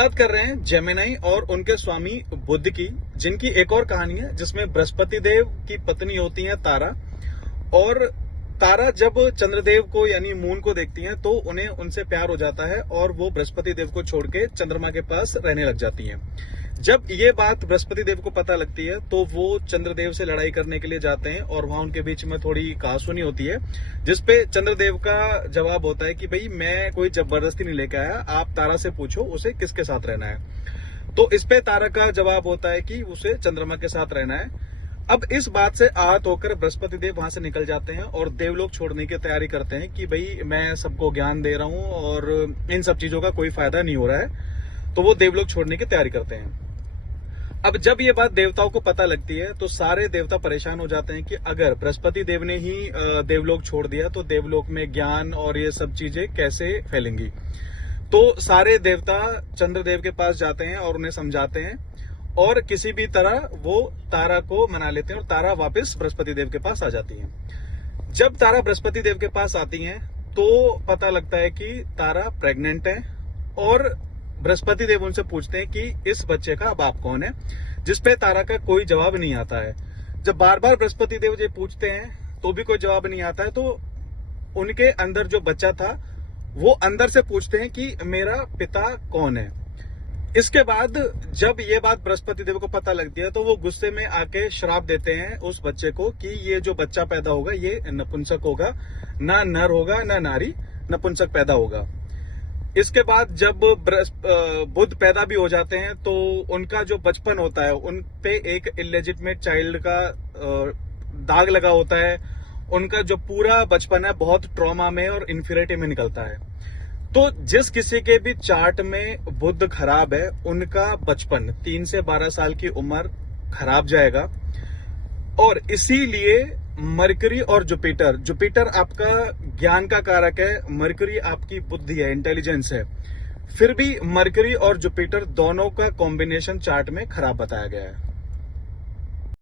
बात कर रहे हैं जेमिनी और उनके स्वामी बुध की, जिनकी एक और कहानी है जिसमें बृहस्पति देव की पत्नी होती है तारा। और तारा जब चंद्रदेव को यानी मून को देखती हैं तो उन्हें उनसे प्यार हो जाता है और वो बृहस्पति देव को छोड़ के चंद्रमा के पास रहने लग जाती हैं। जब ये बात बृहस्पति देव को पता लगती है तो वो चंद्रदेव से लड़ाई करने के लिए जाते हैं और वहां उनके बीच में थोड़ी कहासुनी होती है, जिसपे चंद्रदेव का जवाब होता है कि भाई मैं कोई जबरदस्ती नहीं लेके आया, आप तारा से पूछो उसे किसके साथ रहना है। तो इस पे तारा का जवाब होता है कि उसे चंद्रमा के साथ रहना है। अब इस बात से आहत होकर बृहस्पति देव वहां से निकल जाते हैं और देवलोक छोड़ने की तैयारी करते हैं कि भाई मैं सबको ज्ञान दे रहा हूं और इन सब चीजों का कोई फायदा नहीं हो रहा है, तो वो देवलोक छोड़ने की तैयारी करते हैं। अब जब ये बात देवताओं को पता लगती है तो सारे देवता परेशान हो जाते हैं कि अगर बृहस्पति देव ने ही देवलोक छोड़ दिया तो देवलोक में ज्ञान और ये सब चीजें कैसे फैलेंगी। तो सारे देवता चंद्रदेव के पास जाते हैं और उन्हें समझाते हैं और किसी भी तरह वो तारा को मना लेते हैं और तारा वापस बृहस्पति देव के पास आ जाती है। जब तारा बृहस्पति देव के पास आती हैं तो पता लगता है कि तारा प्रेग्नेंट है और बृहस्पति देव उनसे पूछते हैं कि इस बच्चे का बाप कौन है, जिसपे तारा का कोई जवाब नहीं आता है। जब बार बार बृहस्पति देव ये पूछते हैं तो भी कोई जवाब नहीं आता है, तो उनके अंदर जो बच्चा था वो अंदर से पूछते हैं कि मेरा पिता कौन है। इसके बाद जब ये बात बृहस्पति देव को पता लगती है तो वो गुस्से में आके श्राप देते हैं उस बच्चे को कि ये जो बच्चा पैदा होगा ये नपुंसक होगा, ना नर होगा ना नारी, नपुंसक पैदा होगा। इसके बाद जब बुध पैदा भी हो जाते हैं तो उनका जो बचपन होता है उन पे एक इलेजिटिमेट चाइल्ड का दाग लगा होता है। उनका जो पूरा बचपन है बहुत ट्रॉमा में और इन्फीरियरिटी में निकलता है। तो जिस किसी के भी चार्ट में बुध खराब है उनका बचपन 3 से 12 साल की उम्र खराब जाएगा। और इसीलिए मरकरी और जुपिटर आपका ज्ञान का कारक है, मरकरी आपकी बुद्धि है, इंटेलिजेंस है। फिर भी मरकरी और जुपिटर दोनों का कॉम्बिनेशन चार्ट में खराब बताया गया है।